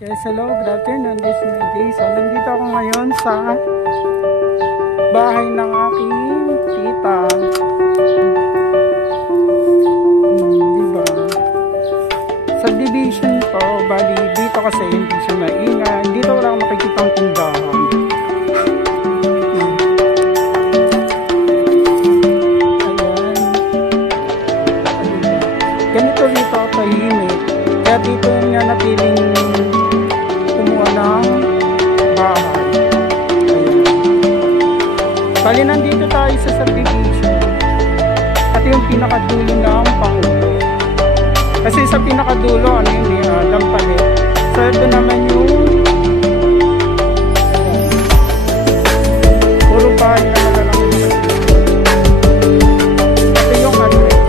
Yes, hello, good afternoon, this is Medi. So, nandito ako ngayon sa bahay ng aking tita. Diba? Subdivision to, bali dito kasi hindi siya maingay. Dito wala akong makikita ang tindahan. Ayan. Ganito dito ako tahimik. Kaya dito nga napiling kumuha ng bahay. Ayan. Bali nandito tayo sa subdivision. At yung pinakadulo ng Pangulo. Kasi sa pinakadulo, ano yun, Lampalit. So ito naman yung puro bahay na malalaki. Ito yung address.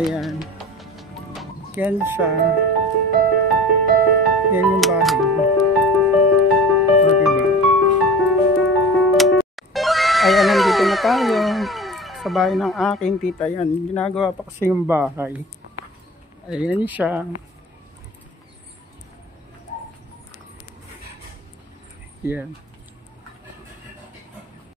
Ayan. Yan siya. Yan yung bahay. O, diba? Ayan, nandito na tayo sa bahay ng aking tita. Yan, ginagawa pa kasi yung bahay. Ayan siya. Yan.